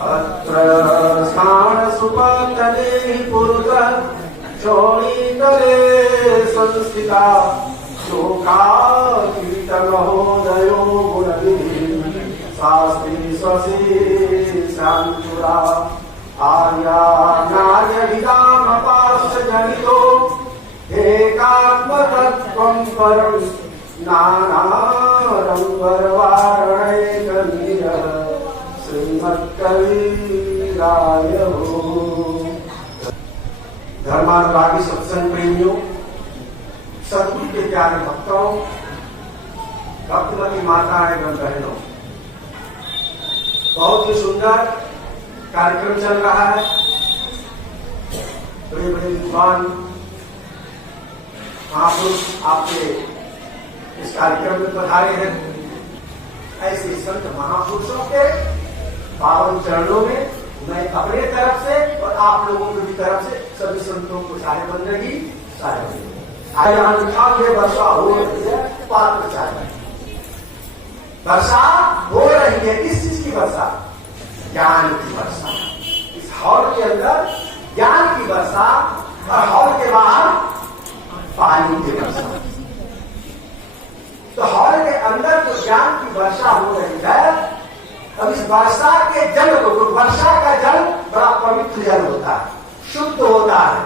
अत्र स्थाणसुपतले पुरुतः चोणीतले संस्थिता शोकातीतमहोदयो गुणविधिः शास्त्री स्वशेषाञ्चुरा आर्या नार्यविदामपाश्च जनितो एकात्मतत्त्वं परं नानारंगरवारणैकनीरः श्रीमत्कविराय धर्मानुरागी सत्संग प्रेमियों, सतगुरु के प्यारे भक्तों, भक्तमती माताएं एवं बहनों, बहुत ही सुंदर कार्यक्रम चल रहा है। बड़े बड़े विद्वान महापुरुष आपके इस कार्यक्रम में पधारे हैं। ऐसे संत महापुरुषों के पावन चरणों में मैं अपने तरफ से और आप लोगों की तरफ से सभी संतों को सारे बंदगी सारे वर्षा हो रही है, पात्र चाहिए वर्षा हो रही है। किस चीज की वर्षा? ज्ञान की वर्षा। इस हॉल के अंदर ज्ञान की वर्षा और हॉल के बाहर पानी की वर्षा। तो हॉल के अंदर जो ज्ञान की वर्षा हो रही है, अब इस वर्षा के जल को, वर्षा का जल बड़ा पवित्र जल होता है, शुद्ध होता है,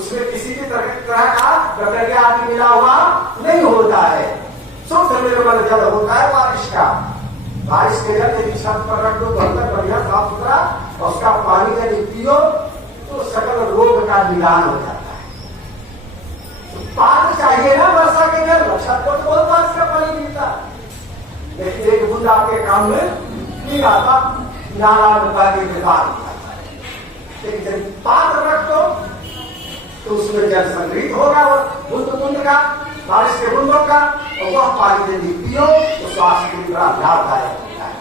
उसमें किसी भी तरह का बैक्टीरिया आदि मिला हुआ नहीं होता है, शुद्ध निर्मल जल होता है बारिश का। बारिश के जल यदि छत पर रख दो बर्तन बढ़िया साफ सुथरा और उसका पानी यदि पियो तो सकल रोग का निदान हो जाता है। तो पानी चाहिए ना वर्षा के जल। छत पर तो बहुत बारिश का पानी मिलता है, लेकिन एक बूंद आपके काम में नहीं आता, नाला में पानी बेकार होता है। लेकिन जब पात्र रख दो तो उसमें जल संग्रहित होगा, बूंद बूंद का, बारिश के बूंदों का, और वह पानी यदि पियो तो स्वास्थ्य के लिए बड़ा लाभदायक होता है।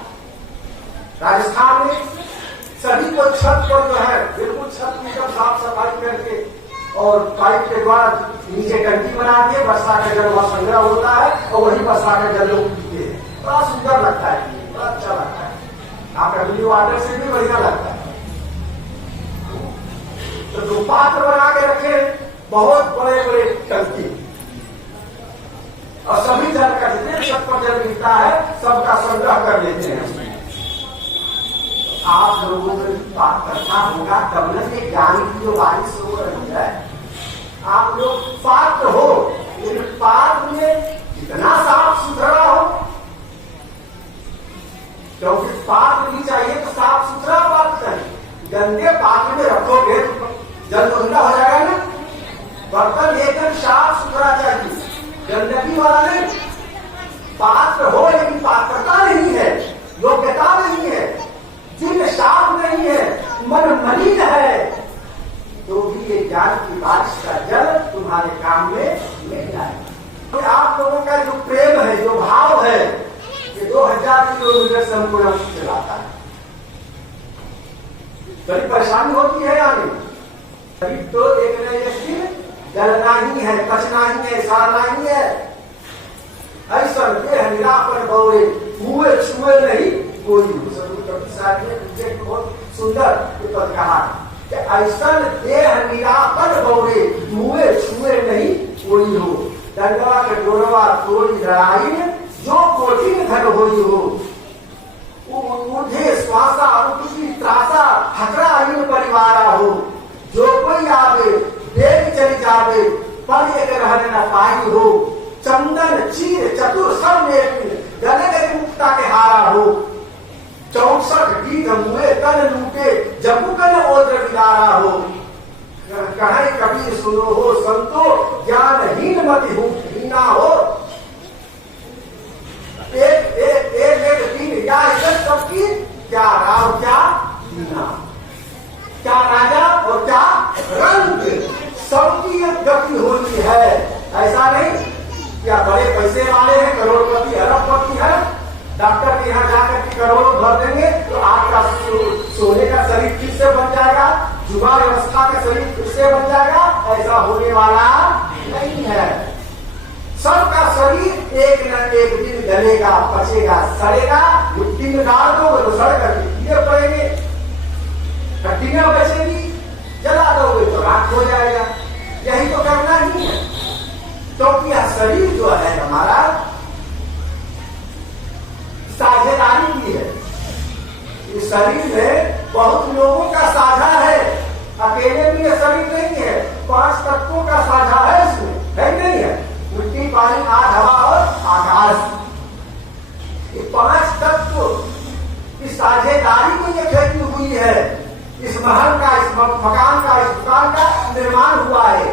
राजस्थान में सभी को छत पर जो है बिल्कुल छत की सब साफ सफाई करके और पाइप के द्वारा नीचे टंकी बना दिए, वर्षा का जल वहां संग्रह होता है और वही वर्षा का जल लोग पीते हैं। बड़ा सुंदर लगता है, बड़ा अच्छा लगता है। आपका ब्लू वाटर से भी बढ़िया लगता है। तो जो पात्र बना के रखे बहुत बड़े बड़े टंकी, और सभी जल का जितने छत पर जल मिलता है सबका संग्रह कर लेते हैं। आप लोगों को बात करना होगा तब न कि ज्ञान की जो बारिश हो रही है, आप लोग पात्र हो, लेकिन पात्र में जितना साफ सुथरा हो, क्योंकि पात्र भी चाहिए तो साफ सुथरा पात्र चाहिए। गंदे पात्र में रखोगे तो जल तो गंदा हो जाएगा ना। बर्तन एकदम साफ सुथरा चाहिए, गंदगी वाला नहीं। पात्र हो लेकिन पात्रता नहीं है, योग्यता नहीं है, जिन साफ नहीं है, मन मलिन है, तो भी ये ज्ञान की बारिश का जल तुम्हारे काम में नहीं आएगा। तो आप लोगों का जो प्रेम है, जो भाव है, ये 2000 किलोमीटर से हमको चलाता है। बड़ी परेशानी होती है यानी कभी तो एक न एक दिन जलना ही है, कचना ही है, सारना ही है। ऐसा निरापन बौरे हुए छुए नहीं कोई। बहुत सुंदर पद कहा कि ऐसा देह निरापन बौरे हुए छुए नहीं कोई हो। डंडवा के डोरवा तोड़ी लड़ाई जो कोठिन धन होई हो, ऊर्धे श्वासा उठती त्रासा हकरा इन परिवारा हो। जो कोई आवे देख चली जावे, पर एक रहने न पाई हो। चंदन चीर चतुर सब में गले गले मुक्ता के हारा हो। 64 गीत मुए तन लूटे जबू कन ओद्र विदारा हो। कहे कबीर सुनो हो संतो ज्ञानहीन मति हो हीना हो। एक तीन या इज्जत सबकी, क्या राम क्या हीना, क्या राजा और क्या रंग, सबकी गति होती है। ऐसा नहीं क्या बड़े पैसे वाले हैं, करोड़पति अरबपति है, डॉक्टर के यहाँ जाकर के करोड़ों भर देंगे तो आपका सोने का शरीर फिर से बन जाएगा, जुगाड़ व्यवस्था का शरीर फिर से बन जाएगा। ऐसा होने वाला नहीं है। सबका शरीर एक न एक दिन गलेगा, पचेगा, सड़ेगा। मिट्टी में डाल दो तो सड़ कर कीड़े पड़ेंगे, शरीर में बहुत लोगों का साझा है, अकेले भी ये शरीर नहीं है, 5 तत्वों का साझा है इसमें, है नहीं है? मिट्टी, पानी, आग, हवा और आकाश, ये 5 तत्व की साझेदारी में ये खेती हुई है। इस महल का, इस मकान का, इस दुकान का निर्माण हुआ है।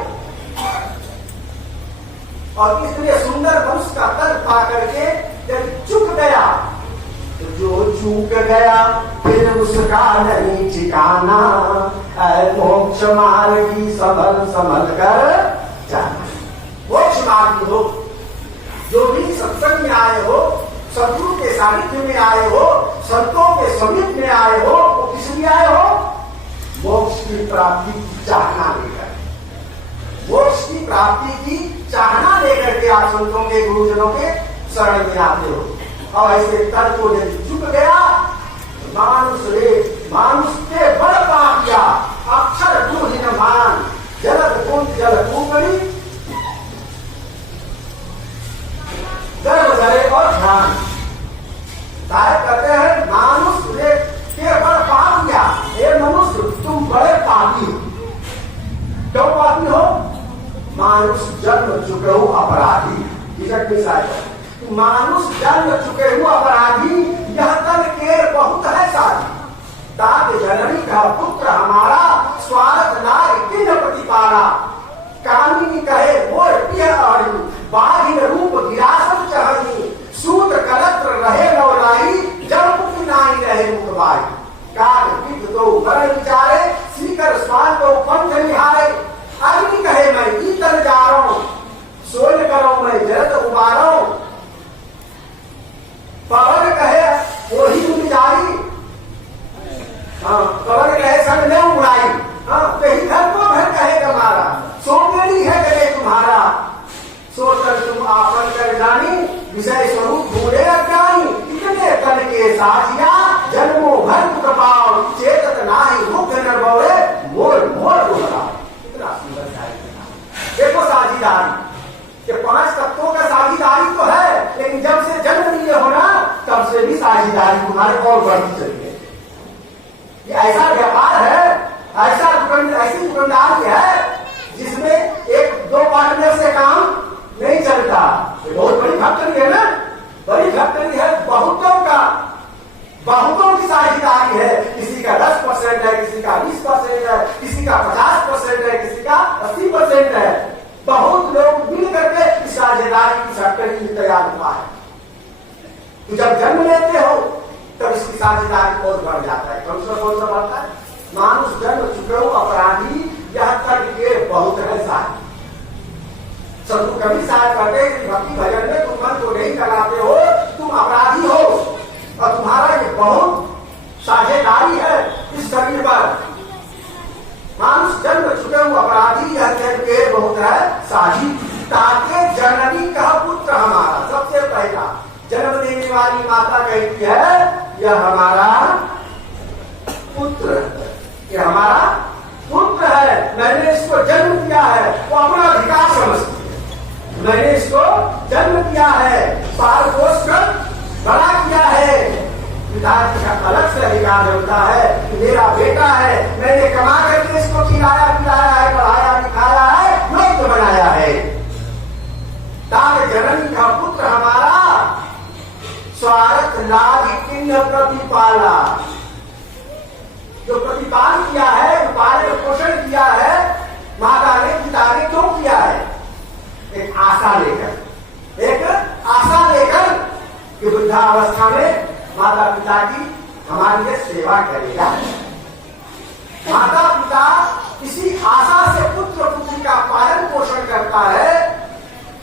और इसलिए सुंदर मनुष्य का तन पा करके जब चुक गया, तो जो चूक गया फिर उसका नहीं ठिकाना, मोक्ष मार्गी संभल संभल कर जाना। मोक्ष मार्गी हो, जो भी सत्संग में आए हो, सतगुरु के सानिध्य में आए हो, संतों के समीप में आए हो, वो किस लिए आए हो? मोक्ष की प्राप्ति की चाहना लेकर, मोक्ष की प्राप्ति की चाहना लेकर के आप संतों के, गुरुजनों के शरण में आते हो। और ऐसे तर्क को यदि चुक गया, मानुष के बड़ पाप किया, अक्षर दूहिन मान, जलद कुंज जल कुकड़ी, गर्भ जले और ध्यान। साहब कहते हैं मानुष ने के बड़ पाप किया। हे मनुष्य, तुम बड़े पापी हो। क्यों पापी हो? मानुष जन्म चुके हो अपराधी। मानुष जन्म चुके हो अपराधी, यह तन केर बहुत है साथी। ताक जननी का पुत्र हमारा, स्वार्थ नार किन प्रतिपाला। कामिनी कहे मोर पिय आयु, बाघिन रूप गिरासत चहनी। सूत कलत्र रहे नौलाई, जब मुक्ति नाई रहे मुखबाई। काग विद तो गर विचारे, सीकर स्वान को पंथ निहारे। अग्नि कहे मैं ईतन जारो, सोन करो मैं जरद उबारो। पवन कहे वही उजारी, पवन कहे संग ने उड़ाई। कहीं घर को घर कहे कमारा, सोमेरी है गले तुम्हारा। सोचकर तुम आपन कर जानी, विषय स्वरूप भूले अज्ञानी। कितने तन के साथिया, जन्मों भर कृपाओ। चेतत नाही मुक्त नरबौरे, मोर मोर बोला। कितना सुंदर शायरी। देखो साझीदारी के 5 तत्वों का साझीदारी तो है, लेकिन जब से जन्म लिए हो ना, तब से भी साझीदारी तुम्हारे और बढ़ती चली है। ये ऐसा व्यापार है, ऐसी दुकानदारी है जिसमें 1-2 पार्टनर से काम नहीं चलता। ये बहुत बड़ी फैक्ट्री है ना, बड़ी फैक्ट्री है, बहुतों की साझेदारी है। किसी का 10% है, किसी का 20% है, किसी का 50% है, किसी का 80% है। बहुत लोग मिल करके इस साझेदारी की फैक्ट्री तैयार हुआ है। तो जब जन्म लेते हो तब इसकी साझेदारी और बढ़ जाता है। कौन सा बढ़ता है? मानुष जन्म चुके हो अपराधी, यह तक के बहुत है साथ। सब कभी साथ करते भक्ति भजन में तुम मन को नहीं लगाते हो, तुम अपराधी हो। और तुम्हारा ये बहुत साझेदारी है इस शरीर पर। मानुष जन्म चुके हो अपराधी, यह तक के बहुत है साझी। ताके जननी का पुत्र हमारा, सबसे पहला जन्म देने वाली माता कहती है यह हमारा पुत्र, यह हमारा पुत्र है। मैंने इसको जन्म दिया है, वो अपना अधिकार समझती है। मैंने इसको जन्म दिया है, पाल पोष कर बड़ा किया है। पिताजी का अलग से अधिकार होता है कि मेरा बेटा है, मैंने कमा करके इसको खिलाया पिलाया है, पढ़ाया लिखाया है, योग्य बनाया है। ताक जननी का पुत्र हमारा, स्वार्थ लाभ किन्न प्रतिपाला। जो प्रतिपाल किया है, पालन पोषण किया है माता ने, पिता ने क्यों किया है? एक आशा लेकर कि वृद्धावस्था में माता पिता की हमारी ये सेवा करेगा। माता पिता इसी आशा से पुत्र पुत्री का पालन पोषण करता है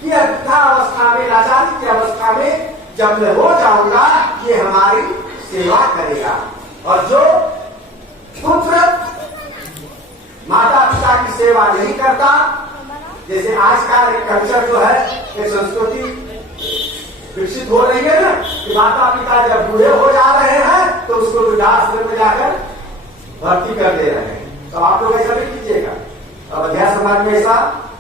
कि वृद्धावस्था में, लाचारी की अवस्था में जब मैं हो जाऊंगा ये हमारी सेवा करेगा। और जो पुत्र माता पिता की सेवा नहीं करता, जैसे आज का एक कल्चर जो है, एक संस्कृति विकसित हो रही है ना, कि माता पिता जब बूढ़े हो जा रहे हैं तो उसको वृद्धाश्रम में जाकर भर्ती कर दे रहे हैं। तो आप लोग ऐसा नहीं कीजिएगा। अब अध्याय समाज में ऐसा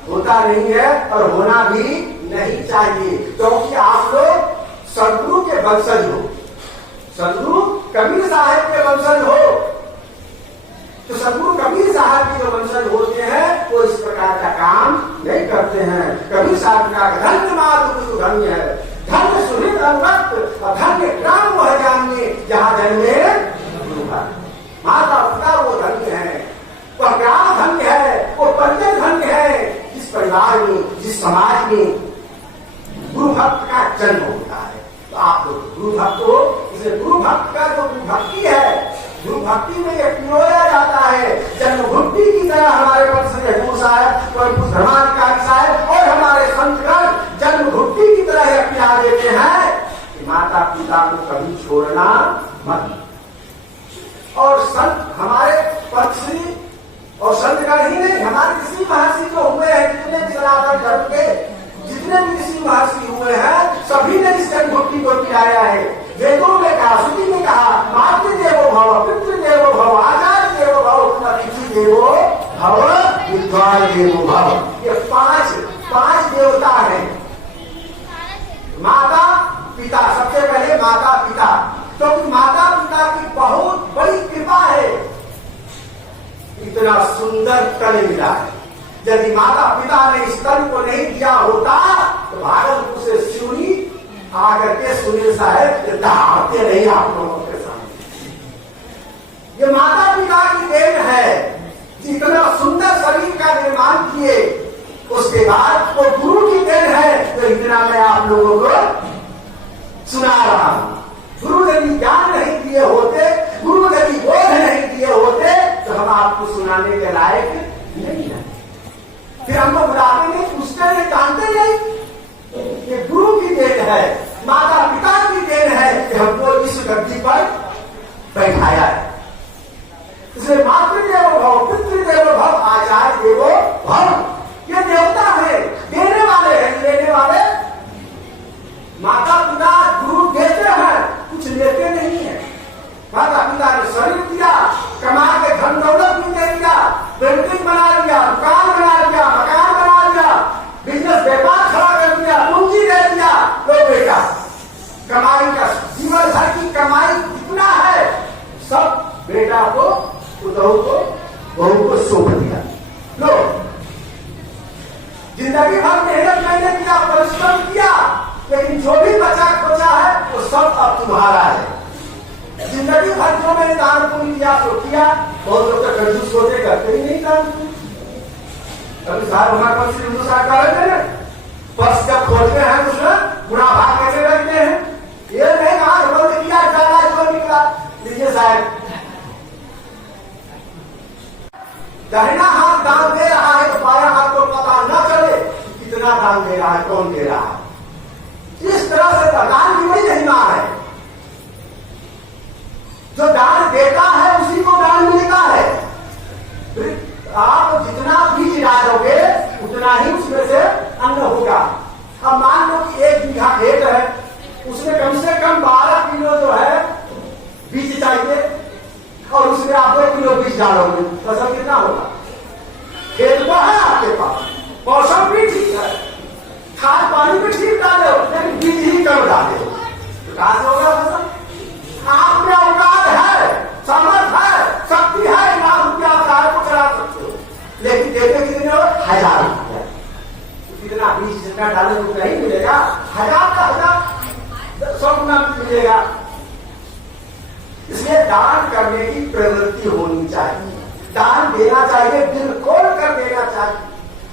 होता नहीं है और होना भी नहीं चाहिए, क्योंकि आप लोग सदगुरु के वंशज हो। सदगुरु कबीर साहब के वंशज हो तो सदगुरु कबीर साहब के जो वंशज होते हैं वो इस प्रकार का काम नहीं करते हैं। कबीर साहब का धन्य माधुर्य धन्य है, धन्य सुहृद अनुरक्त और धन्य ग्राम वह जानिए जहाँ जन्मे गुरु भाई। माता पिता वो धन्य है, वह ग्राम धन्य है, वो परिजन धन्य है जिस परिवार में, जिस समाज में गुरु भक्त का जन्म होता है। तो आप लोग गुरु भक्त हो, इसलिए गुरु भक्त का जो गुरु भक्ति है, गुरु भक्ति में यह पिरोया जाता है। जन्म भक्ति की तरह हमारे हजूर साहब, धर्माधिकारी साहब और हमारे संतगण जन्म भक्ति की तरह यह पिला देते हैं कि माता पिता को कभी छोड़ना मत। और संत हमारे पक्षी और संतगण ही नहीं, हमारे ऋषि महर्षि जो हुए हैं, जितने भी सनातन धर्म के जितने भी ऋषि महर्षि हुए हैं, सभी ने इस जन्म भक्ति को पिलाया है। वेदों में कहा, श्रुति में कहा, मातृदेवो भव, पितृदेवो भव, आचार्य देवो भव, अतिथि देवो भव, विद्वान देवो भव। ये पांच देवता हैं। माता पिता, सबसे पहले माता पिता, क्योंकि माता पिता की बहुत बड़ी कृपा है, इतना सुंदर तन मिला है। यदि माता पिता ने इस तन को नहीं दिया होता तो भागलपुर से सिवनी आकर के सुनील साहब दहाड़ते नहीं आप लोगों के सामने। ये माता पिता की देन है, जितना सुंदर शरीर का निर्माण किए, उसके बाद वो गुरु की देन है। तो इतना मैं आप लोगों को सुना रहा हूं। गुरु यदि ज्ञान नहीं दिए होते, गुरु यदि बोध नहीं दिए होते तो हम आपको सुनाने के लायक नहीं है। फिर हमको बुलाते नहीं, पूछते नहीं, जानते नहीं। ये गुरु की देन है, माता पिता की देन है कि हमको इस गद्दी पर बैठाया है। इसलिए मातृदेवो भव, पितृदेवो भव, आचार्य देवो भव। ये देवता है, देने वाले हैं, लेने वाले। माता पिता गुरु देते हैं, कुछ लेते नहीं है। माता पिता ने शरीर दिया, कमा के धन दौलत भी दे दिया, बिल्डिंग बना दिया, दुकान बना दिया, मकान बना दिया, बिजनेस व्यापार खड़ा कर दिया, पूंजी दे दिया। तो बेटा कमाई का जीवन भर की कमाई कितना है, सब बेटा को, बहू को सौंप दिया। लो, जिंदगी भर मेहनत किया, परिश्रम किया, लेकिन जो भी बचा खोचा है वो सब अब तुम्हारा है। जिंदगी भर जो मैंने दान पुण्य किया तो किया। बहुत लोग तो कंजूस होते करते ही नहीं दान पुण्य। कभी साहब हमारे पास हिंदू साहब का रहते हैं, पर्स जब खोलते हैं तो उसमें बुरा भाग कैसे रखते हैं। ये नहीं कहा बंद किया, डाला जो निकला, लीजिए साहब। दाहिना हाथ दान दे रहा है तो बाया हाथ को पता न चले कितना दान दे रहा है, कौन दे रहा है। इस तरह से दान की बड़ी महिमा है। जो दान देता है उसी को दान मिलता है। आप जितना बीज डालोगे उतना ही उसमें से अन्न होगा। अब मान लो कि 1 बीघा खेत है, उसमें कम से कम 12 किलो जो है बीज चाहिए, और उसमें आप 2 किलो बीज डालोगे, फसल कितना होगा। खेत तो है आपके पास, मौसम भी ठीक है, खाद पानी भी ठीक डाले हो, लेकिन बीज ही कम डाले हो, तो कहां से होगा फसल। आप में औकात है, समर्थ है, शक्ति है, ₹1,000 आप को करा सकते हो, लेकिन देते कितने हो, 1000 रुपया। कितना बीज जितना डाले उतना ही मिलेगा, 1000 का 1000 100 गुना मिलेगा। इसलिए दान करने की प्रवृत्ति होनी चाहिए, दान देना चाहिए, दिल खोल कर देना चाहिए,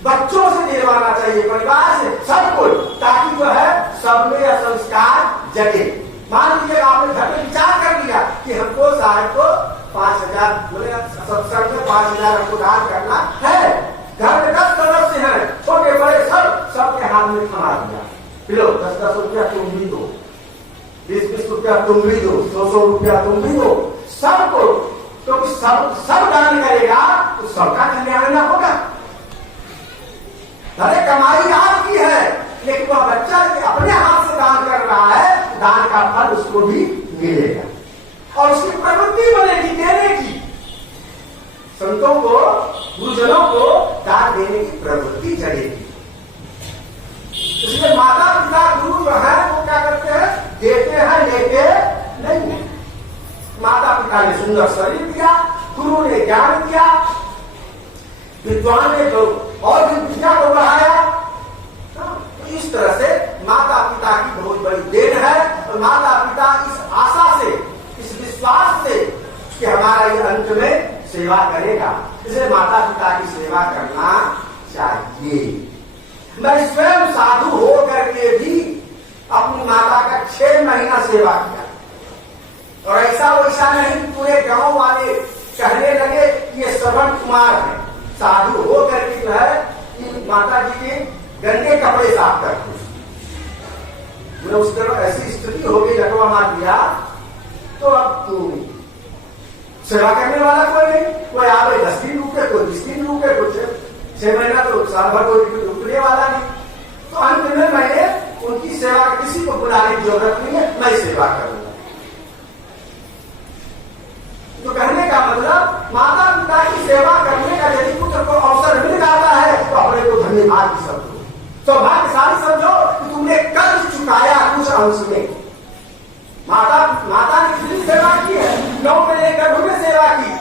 बच्चों से दिलवाना चाहिए, परिवार से, सबको, ताकि जो है सब में यह संस्कार जगे। मान लीजिए आपने घर में विचार कर लिया कि हमको साहब को 5000 बोले सत्संग में 5000 हमको दान करना है। घर में 10 सदस्य हैं, छोटे बड़े सबके हाथ में थमा दिया, लो 10-10 रुपया तुम भी दो, 20-20 रुपया तुम भी दो, 100-100 रुपया तुम भी दो, सबको। तो सब दान करेगा तो सबका कल्याण न होगा। भले कमाई आपकी है, लेकिन वह बच्चा अपने हाथ से दान कर रहा है, दान का फल उसको भी मिलेगा और उसकी प्रवृत्ति बनेगी देने की। संतों को, गुरुजनों को दान देने की प्रवृत्ति जगेगी। इसलिए माता पिता गुरु जो है वो क्या करते हैं, देते हैं, लेते नहीं। माता पिता ने सुंदर शरीर दिया, गुरु ने ज्ञान दिया, विद्वान ने जो और भी विद्या को बढ़ाया। इस तरह से माता पिता की बहुत बड़ी देन है। और माता पिता इस आशा से, इस विश्वास से कि हमारा ये अंत में सेवा करेगा, इसलिए माता पिता की सेवा करना चाहिए। मैं स्वयं साधु हो करके भी अपनी माता का 6 महीना सेवा किया, और ऐसा वैसा नहीं पूरे गांव वाले कहने लगे कि ये श्रवण कुमार है, साधु हो करके जो है कि माता जी के गंदे कपड़े साफ करते। उस तरह ऐसी स्थिति हो गई, लटवा मार दिया, तो अब तू सेवा करने वाला कोई नहीं, कोई आवे 10 दिन रुके, कोई 20 दिन रुके, कुछ 6 महीना तो साल भर कोई रुकने वाला नहीं। तो अंत में मैंने उनकी सेवा, किसी को बुलाने की जरूरत नहीं है, मैं सेवा करूंगा। तो कहने का मतलब माता पिता की सेवा करने का यदि पुत्र को अवसर मिल जाता है तो अपने को धन्यवाद समझो, सौभाग्यशाली समझो कि तुमने कर्ज चुकाया कुछ अंश में। माता ने कितनी सेवा की है, 9 महीने गर्भ में सेवा की,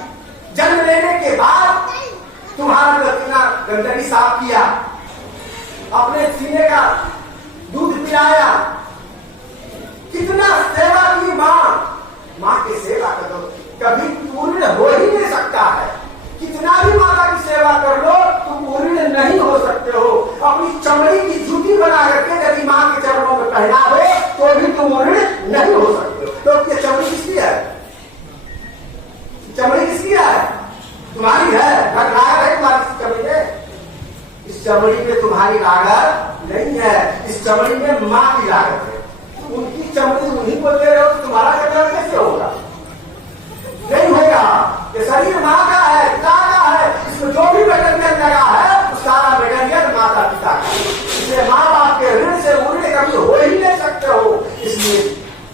जन्म लेने के बाद तुम्हारा लड़का गंदगी साफ किया, अपने सीने का दूध पिलाया, कितना सेवा की माँ की सेवा करो, कभी पूर्ण हो ही नहीं सकता है। कितना भी माता की सेवा कर लो तुम पूर्ण नहीं हो सकते हो। अपनी चमड़ी की जूती बना करके यदि माँ के चरणों में पहना दो तो भी तुम पूर्ण नहीं हो सकते हो। तो ये चमड़ी किसकी है? चमड़ी किसकी है? तुम्हारी है। लागत है तुम्हारी चमड़ी में? इस चमड़ी में तुम्हारी लागत नहीं है, इस चमड़ी में माँ की लागत है। उनकी चमड़ी उन्हीं को दे रहे हो, तुम्हारा कल्याण कैसे होगा? नहीं होगा। ये शरीर माँ का है, पिता का है, इसमें जो भी मेटेरियल लगा है वो सारा मेटेरियल माता पिता का। इसलिए माँ बाप के ऋण से उड़े कभी हो ही नहीं सकते हो। इसलिए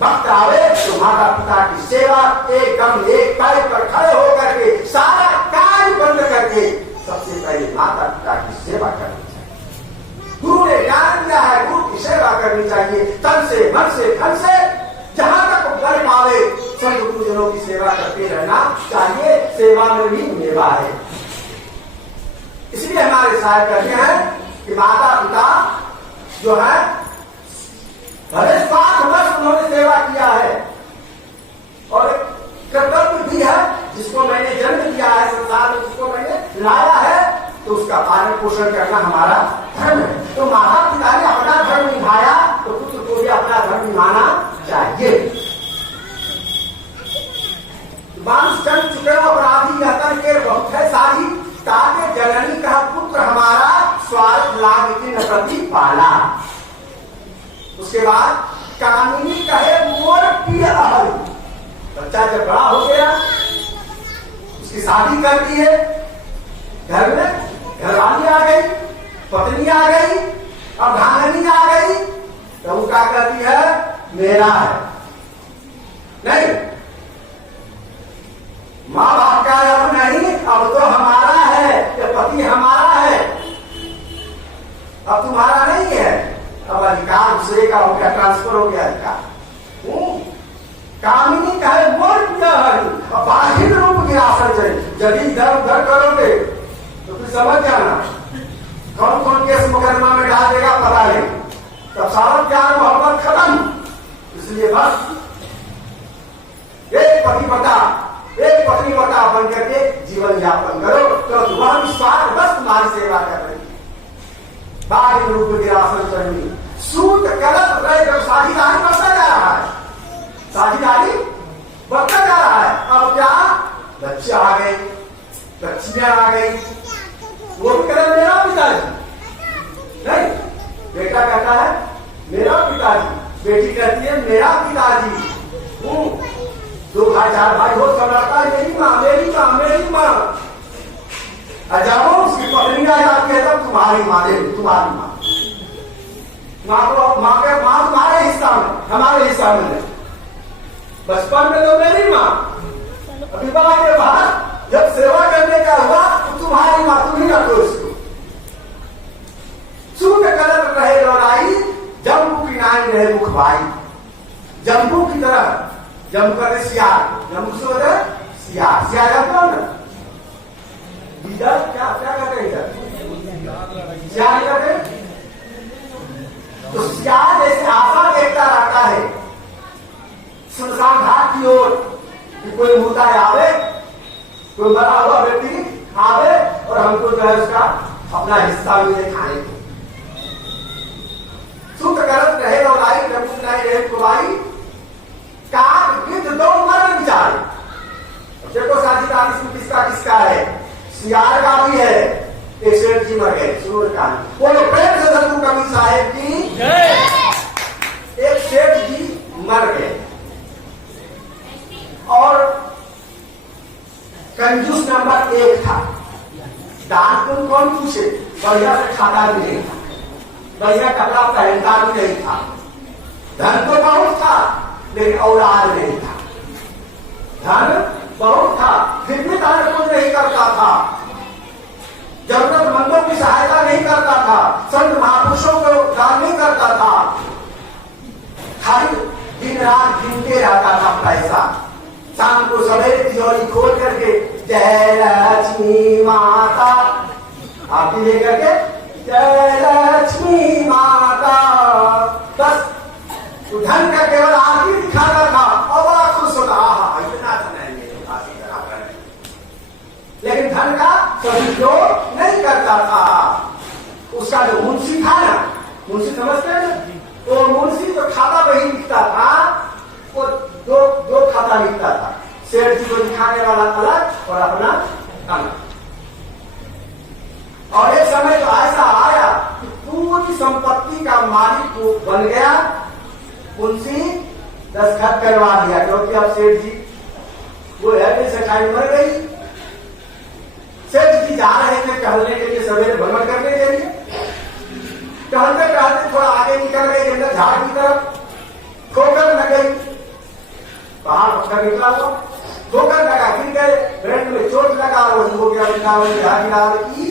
वक्त आवे तो माता पिता की सेवा एकदम एक पैर पर खड़े होकर के सारा कार्य बंद करके सबसे पहले माता पिता की सेवा करनी चाहिए। गुरु ने ज्ञान दिया है, गुरु की सेवा करनी चाहिए, तन से, मन से, धन से, जहां तक कर पावे संत गुरुजनों की सेवा करते रहना चाहिए। सेवा में भी मेवा है। इसलिए हमारे साहब कहते हैं कि माता पिता जो है भले 60 वर्ष उन्होंने सेवा किया है, और कर्तव्य भी है, जिसको मैंने जन्म दिया है संसार में, जिसको मैंने लाया है, तो उसका पालन पोषण करना हमारा धर्म है। तो माता पिता ने अपना धर्म निभाया तो पुत्र को भी अपना धर्म निभाना चाहिए। मानुष जन्म चुके अपराधी यतन के बहुत है सारी, ताके जननी का पुत्र हमारा स्वार्थ लाभ के न प्रति पाला। उसके बाद कामिनी कहे मोर प्रिय अहल। बच्चा जब बड़ा हो गया, उसकी शादी कर दी है, घर में घरवाली आ गई, पत्नी आ गई, अब धांगनी आ गई, तो वो क्या कहती है? मेरा है। नहीं, माँ बाप का अब नहीं, अब तो हमारा है, ये पति हमारा है, अब तुम्हारा नहीं है। अब अधिकार दूसरे का हो गया, ट्रांसफर हो गया अधिकार। कामिनी कहे मोर प्रिय हरि, अब बाधित रूप की आसन चले। यदि इधर उधर करोगे तो फिर समझ जाना कौन कौन केस मुकदमा में डाल देगा पता नहीं, तब सारा प्यार मोहब्बत खत्म। इसलिए बस एक पति बता, एक पत्नी बता बन करके जीवन यापन करो, तो वह विश्वास बस तुम्हारी सेवा कर रही है। बाधित रूप की आसन चढ़नी, सूट गलत रहे, जब साझीदारी बढ़ता जा रहा है, साझीदारी बढ़ता जा रहा है। अब क्या बच्चे आ गए, बच्चियां आ गई, वो भी कह मेरा पिताजी नहीं, बेटा कहता है मेरा पिताजी, बेटी कहती है मेरा पिताजी। 2 भाई 4 भाई हो, सब लड़ता है मेरी माँ, मेरी माँ, मेरी माँ। जब उसकी पत्नी आ जाती है तब तुम्हारी माँ, तुम्हारी माँ। माँ तुम्हारे हिस्सा में, हमारे हिस्सा में नहीं। बचपन में तो मेरी माँ, विवाह के बाद जब सेवा करने का हुआ तो तुम्हारी माँ, तुम ही रखो इसको। सूट गलत रहे लड़ाई, जम्बू की नाई रहे मुख भाई। जम्बू की तरह, जम्बू का सियार, जम्बू से होता है सियार। सियार जानते हो ना? गीदड़ क्या क्या कहते हैं इधर? सियार कहते हैं। तो सियार जैसे आशा देखता रहता है शमशान घाट की ओर कि कोई मुर्दा आवे, कोई मरा हुआ व्यक्ति आवे और हमको जो है उसका अपना हिस्सा मिले खाने को। सुख करत रहे लौलाई रमूज लाई रहे कुवाई काक गिद्ध दो मर विचार। देखो साझीदार इसमें किसका किसका है? सियार का भी है। एक सेठ जी मर गए, सुनो कहानी। बोलो प्रेम से धर्म कबीर साहेब की। एक सेठ जी मर गए और कंजूस नंबर 1 था। दान तुम कौन पूछे? बढ़िया से खाता भी नहीं था, बढ़िया कपड़ा पहनता भी नहीं था, धन तो बहुत था लेकिन औलाद नहीं था। धन बहुत था फिर भी दान कुछ नहीं करता था, जरूरतमंदों की सहायता नहीं करता था, संत महापुरुषों को दान नहीं करता था, खाली दिन रात गिनते रहता था पैसा। शाम को सवेरे तिजोरी खोल करके जय लक्ष्मी माता आरती लेकर के जय लक्ष्मी माता, बस धन का केवल आरती दिखाता था और बड़ा खुश होता। इतना धन है मेरे पास, लेकिन धन का सदुपयोग नहीं करता था। उसका जो मुंशी था ना, मुंशी समझते हैं ना, तो मुंशी तो खाता वही लिखता था, वो दो खाता लिखता था। सेठ जी को दिखाने वाला अलग और अपना अलग। और एक समय तो ऐसा आया कि पूरी संपत्ति का मालिक वो बन गया। मुंशी दस्तखत करवा दिया क्योंकि अब सेठ जी वो है सेठाई मर गई। सेठ जी जा रहे थे टहलने के लिए, सवेरे भ्रमण करने के लिए। टहलते टहलते थोड़ा आगे निकल गए जंगल झाड़ की तरफ, ठोकर लग गई। पहाड़ पत्थर निकला हुआ, ठोकर लगा, गिर गए, ब्रेन में चोट लगा, वही हो गया की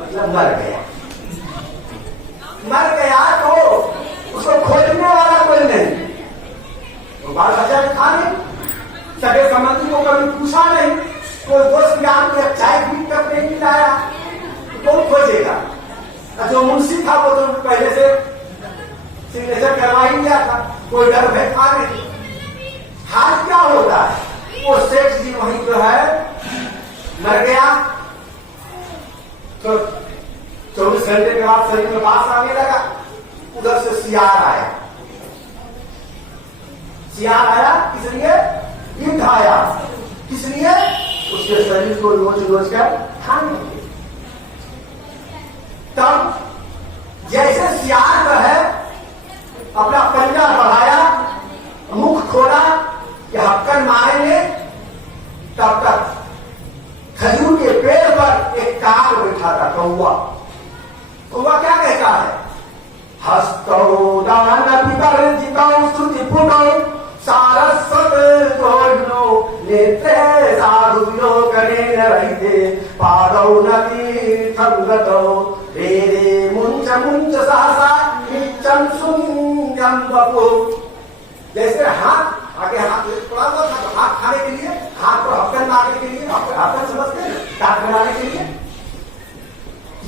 मतलब मर गया। मर गया तो उसको खोजने वाला कोई नहीं, तो बाल बच्चा भी था नहीं, सगे संबंधी को कभी पूछा नहीं, कोई दोस्त यार को चाय भी तक नहीं लाया, कौन खोजेगा? जो मुंशी था वो तो पहले से सिग्नेचर करवा ही लिया था, कोई डर भय था नहीं। हाल क्या होता है? वो सेठ जी वहीं जो है मर गया, तो 24 घंटे के बाद शरीर में बास आने लगा। उधर से सियार आया। सियार आया किस लिए? गिद्ध आया किस लिए? उसके शरीर को नोच नोच कर खाने के लिए। तब जैसे सियार जो है अपना पंजा बढ़ाया, मुख खोला कि हक्कन मारेंगे, तब तक खजूर के पेड़ पर एक काग बैठा था, कौवा। कौवा क्या कहता है? हस्तो दान पितर जितौ स्तुति पुटौ सारस्वत जोड़नो नेत्रे साधु विलोकनेन रहिते पादौ न तीर्थं गतौ वेदे मुंच मुंच सहसा नित्यं शून्यं वपु। जैसे हाथ आगे हाथ पड़ा हुआ था, तो हाथ खाने के लिए, हाथ को हक्कन मारने के लिए, हक्कन समझते हैं दांत बनाने के लिए,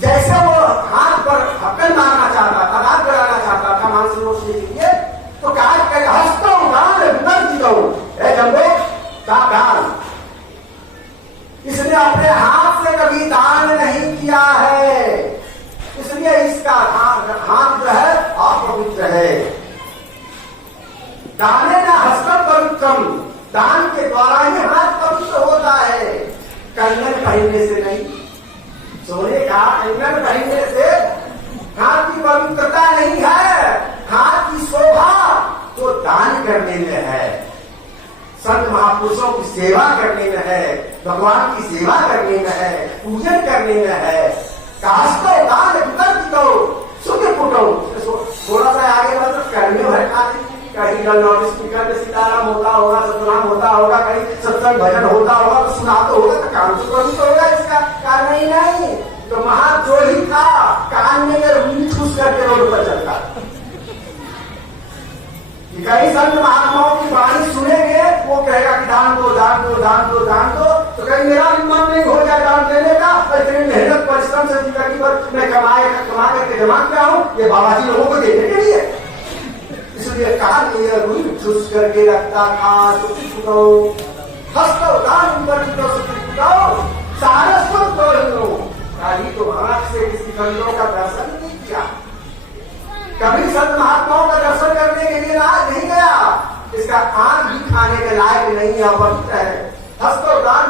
जैसे वो हाथ पर हक्कन मारना चाहता था, दांत बनाना चाहता था मांस रोशनी के लिए, तो कहा हंसता हूं दान विनर्जित हूं जम्बो सावधान, इसने अपने हाथ से कभी दान नहीं किया है, इसलिए इसका हाथ जो है अपवित्र है। दाने न हस्तम पवित्रम, दान के द्वारा ही हाथ पवित्र होता है, कंगन पहनने से नहीं। सोने का कंगन पहनने से हाथ की पवित्रता नहीं है, हाथ की शोभा तो दान करने में है, संत महापुरुषों की सेवा करने में है, भगवान की सेवा करने में है, पूजन करने में है। कास्तो दान वितर्कितो सुख पुटो, थोड़ा सा आगे मतलब करने भर खाते, कहीं लाउड स्पीकर में सीताराम होता होगा, सतनाम होता होगा, कहीं सत्संग भजन होता होगा, तो सुना तो होगा, तो काम तो कभी तो होगा इसका। कारण ही नहीं तो महा जो ही था, कान में रीछ खुश करके रोड पर चलता। कई संत महात्माओं की वाणी सुनेंगे वो कहेगा कि दान दो दान दो दान दो दान दो, तो कहीं मेरा भी मन नहीं हो जाए दान देने का। इतनी मेहनत परिश्रम से जिंदगी भर मैं कमा करके जमा किया हूँ, ये बाबा जी लोगों को देने के लिए। इसलिए कहा रुई चूस करके रखता था हंसता दान सारस्वत तो आंख से किसी संतों का दर्शन नहीं किया, कभी संत महात्माओं का दर्शन करने के लिए नहीं गया, इसका आंख भी खाने के लायक नहीं है, अपवित्र है। हस्तो दान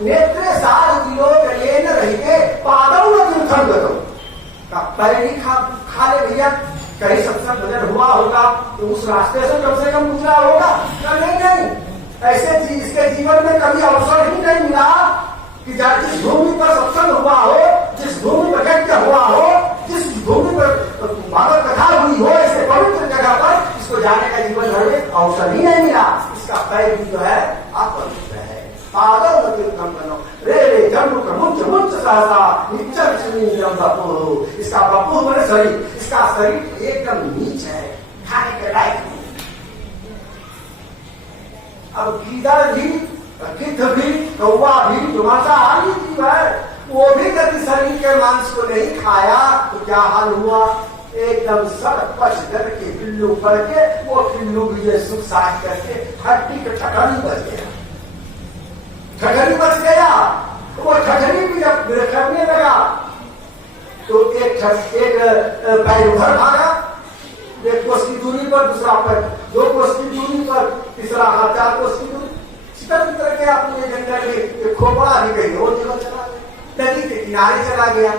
नेत्रे सार विलोक लेन रहिते पादौ न तीर्थम गतो। पैर नहीं खा ले भैया, कहीं सत्संग भजन हुआ होगा तो उस रास्ते से कम गुजरा होगा। नहीं, ऐसे इसके जीवन में कभी अवसर ही नहीं मिला कि जिस भूमि पर सत्संग हुआ हो, जिस भूमि पर यज्ञ हुआ हो, जिस भूमि पर भागवत कथा हुई हो, ऐसे पवित्र जगह पर इसको जाने का जीवन भर में अवसर ही नहीं मिला। इसका पैर भी जो है अपवित्र है। पादौ न तीर्थम गतो रे जम्बु मुच मुच सहसा निच्चर सुनीन्द्रम बपु। इसका बपु मेरे शरीर, इसका शरीर एकदम नीच है, खाने के लायक नहीं। अब गीदड़ भी, गिद्ध भी, कौवा भी, जो मांसाहारी जीव है, वो भी यदि शरीर के मांस को नहीं खाया तो क्या हाल हुआ? एकदम सब पच करके पिल्लू पड़ के वो पिल्लू भी ये सुख साख करके हड्डी के ठठरी बच गया। ठठरी बच गया, वो ठठरी भी जब करने लगा तो एक पैर उधर भागा, 1 कोस की दूरी पर, दूसरा पैर 2 कोस की दूरी पर, तीसरा हाथ 4 कोस की दूरी, चितर के अपने जंगल में खोपड़ा भी गई, वो जगह चला गया, नदी के किनारे चला गया।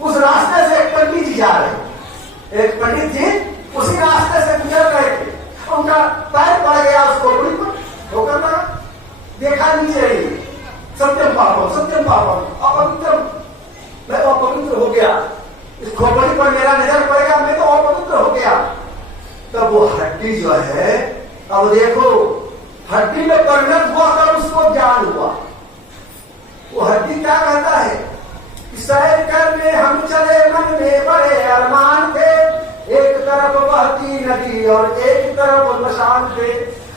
उस रास्ते से एक पंडित जी जा रहे, एक पंडित जी उसी रास्ते से गुजर रहे थे, उनका पैर पड़ गया उस खोपड़ी पर, ठोकर लगा, देखा नीचे रही, सत्यम पापम अपवित्र, मैं तो अपवित्र हो गया, इस खोपड़ी पर मेरा नजर पड़ेगा, मैं तो अपवित्र हो गया। तब वो हड्डी जो है, अब देखो हड्डी में परिणत हुआ कर उसको ज्ञान हुआ। वो हड्डी क्या कहता है? सैर करने हम चले, मन में बड़े अरमान थे, एक तरफ बहती नदी और एक तरफ मशान थे,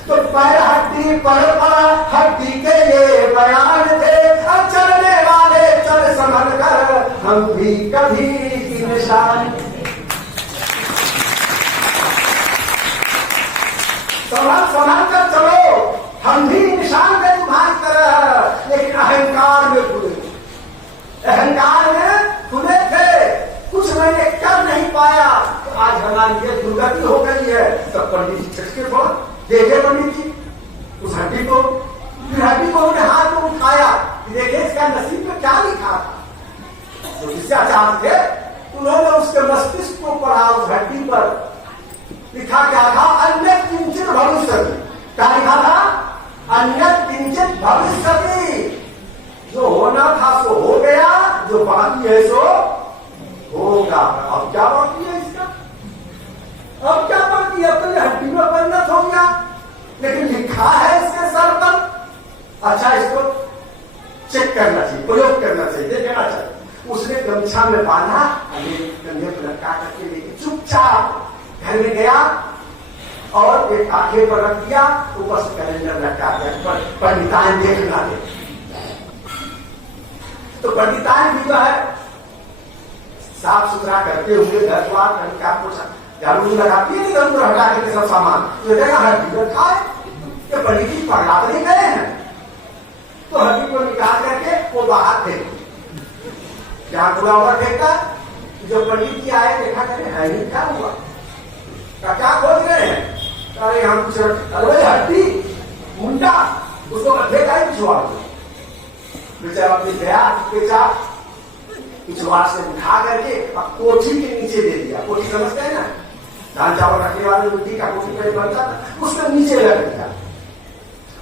तो पैर हड्डी पर पड़ा, हड्डी के ये बयान थे, अब चलने वाले चल संभल कर, हम भी कभी की निशान। संभल कर चलो, हम भी निशान के तुम्हारी तरह, लेकिन अहंकार में खुले, अहंकार में खुले थे, कुछ मैंने कर नहीं पाया, तो आज हमारी ये दुर्गति हो गई है। तब पंडित जी छटके पड़ देखे, पंडित जी उस हड्डी को, फिर हड्डी को उन्हें हाथ में उठाया, देखे इसका नसीब में क्या लिखा था। तो शिष्टाचार्य थे, उन्होंने उसके मस्तिष्क को पढ़ा, उस हड्डी पर लिखा क्या था? अन्य किंचित भविष्यति। क्या लिखा था? अन्य किंचित भविष्यति। जो होना था सो हो गया, जो बाकी है सो होगा। अब क्या बाकी है इसका? अब क्या बाकी है? तो ये हड्डी में परिणत हो गया, लेकिन लिखा है इसके सर पर। अच्छा, इसको चेक करना चाहिए, प्रयोग करना चाहिए, देखना चाहिए। उसने गमछा में बांधा, कंधे पर लटका करके लेके चुपचाप घर में गया और एक आगे पर रख दिया, ऊपर से कैलेंडर लटका दिया, पंडितान देखना दे। तो पंडितान भी जो है साफ सुथरा करते हुए घर द्वार का कुछ झाड़ू लगाती है, इधर उधर हटा के सब सामान तो जगह हड्डी रखा है। ये पंडित जी पढ़ा तो नहीं गए हैं, तो हड्डी को निकाल करके वो बाहर फेंक, क्या पूरा हुआ फेंका। जो पंडित जी आए देखा करें है नहीं, क्या हुआ, क्या खोज रहे हैं? अरे हम कुछ, अरे हड्डी मुंडा, उसको फेंका ही पिछवाड़, बेचारा अपनी गया बेचा, पिछवाड़ से उठा करके अब कोठी के नीचे दे दिया। कोठी समझते हैं ना, धान चावल रखने वाले मिट्टी का कोठी पे बनता था, उसके नीचे रख दिया।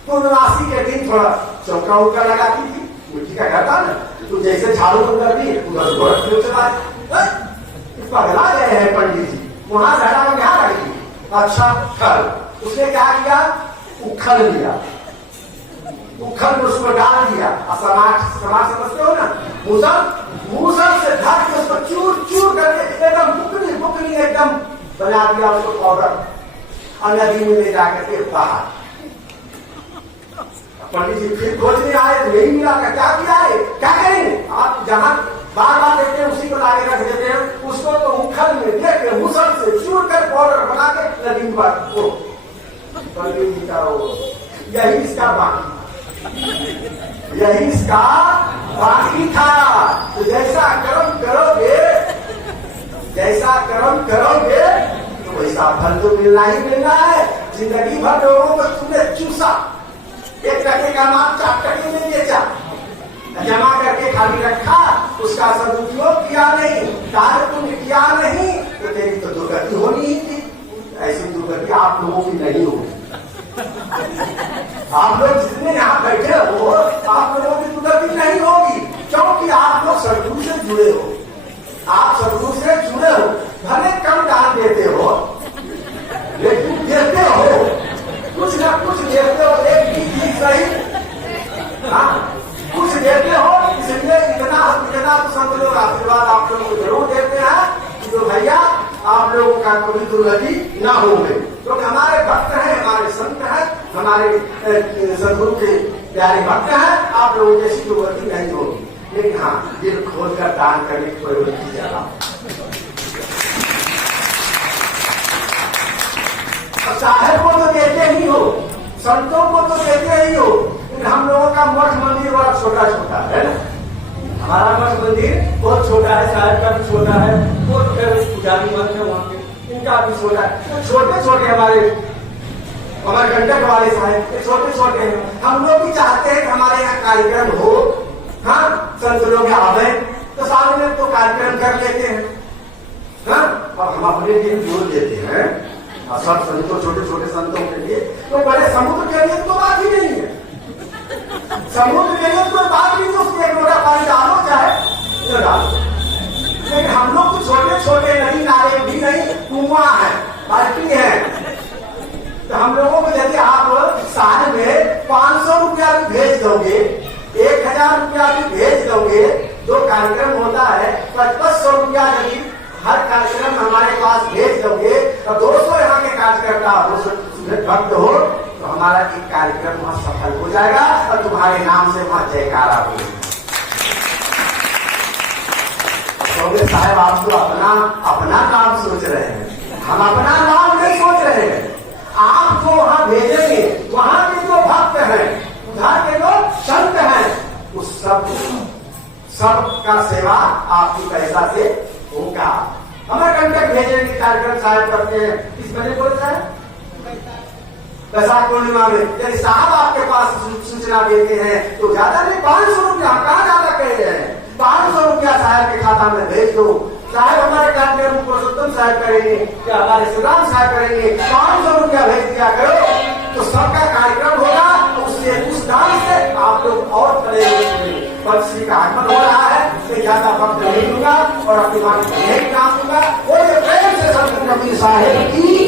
पूर्णवासी के दिन थोड़ा चौका उका लगाती थी, मिट्टी का घर था ना, तो जैसे झाड़ू करती उधर गोरख चला पगला गए हैं पंडित जी, वहां से हटा यहाँ रखी। अच्छा खल, उसने क्या किया? उखल लिया, उखल में उसको डाल दिया। समाज समझते हो ना, मूसल से धर के उसको चूर चूर करके एकदम बुकनी एकदम बना दिया उसको पाउडर। और नदी में ले जाकर के बाहर। पंडित जी फिर खोजने आए तो नहीं मिला, क्या किया है, क्या करेंगे? आप जहां बार बार देखते हैं उसी को लाके रख देते हैं, उसको तो उखल में देख के मुसल से चूर कर पाउडर बना के नदी में वो पंडित जी का वो यही इसका बाकी, यही इसका बाकी था। तो जैसा कर्म करोगे, जैसा कर्म करोगे तो वैसा फल तो मिलना ही मिलना है। जिंदगी भर लोगों को तुमने चूसा, 1 टके का माल 4 टके में बेचा, जमा करके खाली रखा, उसका सदुपयोग किया नहीं, कार्य पुण्य किया नहीं, तो तेरी तो दुर्गति होनी ही थी। ऐसी दुर्गति आप लोगों की नहीं होगी। आप लोग जितने यहाँ बैठे हो, आप लोगों की दुर्गति नहीं होगी, क्योंकि आप लोग सदगुरु से जुड़े हो। आप सदगुरु से जुड़े हो, भले कम दान देते हो लेकिन देते हो, कुछ ना कुछ देते हो, एक चीज सही, हाँ कुछ देते हो। इसलिए इतना तो संत लोग आशीर्वाद आप लोगों को जरूर देते हैं कि तो भैया आप लोगों का कोई दुर्गति ना हो गई, क्योंकि हमारे भक्त हैं, हमारे संत हैं, हमारे सदगुरु के प्यारे भक्त हैं, आप लोगों जैसी दुर्गति नहीं होगी। लेकिन हाँ, दिल खोल कर दान करने की प्रवृत्ति ज्यादा। साहेब को तो देते ही हो, संतों को तो देते ही हो, लेकिन हम लोगों का मठ मंदिर बड़ा छोटा छोटा है ना। हमारा मठ मंदिर बहुत छोटा है, साहेब का भी छोटा है, बहुत पुजारी मठ है वहाँ पे, इनका भी छोटा है। तो छोटे छोटे हमारे कंटक वाले साहेब छोटे छोटे हैं। हम लोग भी चाहते हैं कि हमारे यहाँ कार्यक्रम हो, हाँ संत लोग आवे तो साल में तो कार्यक्रम कर लेते हैं, हाँ और हम अपने लिए जोड़ देते हैं। और सब संतों, छोटे छोटे संतों के लिए तो बड़े समुद्र के लिए तो बात ही नहीं है। समुद्र के लिए तो बात नहीं, तो उसमें एक लोटा पानी डालो चाहे न डालो। लेकिन हम लोग तो छोटे छोटे नदी नाले भी नहीं, कुआं है, बाल्टी है। तो हम लोगों को यदि आप साल में 500 रुपया भी भेज दोगे, 1000 रुपया भी भेज दोगे, 2 कार्यक्रम होता है, 2500 रुपया यदि हर कार्यक्रम हमारे पास भेज दोगे और 200 यहाँ के कार्यकर्ता 200 भक्त हो, तो हमारा एक कार्यक्रम वहां सफल हो जाएगा और तुम्हारे नाम से वहां जयकारा होगी। तो साहब आप तो अपना नाम सोच रहे हैं, हम अपना नाम नहीं सोच रहे हैं। आप जो वहां भेजेंगे, वहां के जो भक्त हैं, उधर के जो संत हैं, उस सब का सेवा आपकी पैसा से होगा। हमारे कंटक भेजेंगे, कार्यक्रम साहब करते हैं, किस बजे बोलता है वैशाख पूर्णिमा में। यदि साहब आपके पास सूचना देते हैं तो ज्यादा नहीं, 500 रुपया, हम कहाँ ज्यादा कह रहे हैं, 500 रुपया साहब के खाता में भेज दो। साहब हमारे कार्यक्रम पुरुषोत्तम साहब करेंगे या हमारे शिवराम साहब करेंगे, 500 रुपया भेज दिया करो, तो सबका कार्यक्रम होगा। उससे उस दान से आप लोग और करेंगे। श्री का आगमन हो रहा है, इससे ज्यादा वक्त नहीं दूंगा और अपनी बात नहीं काम दूंगा। वो प्रेम से संत कबीर साहेब की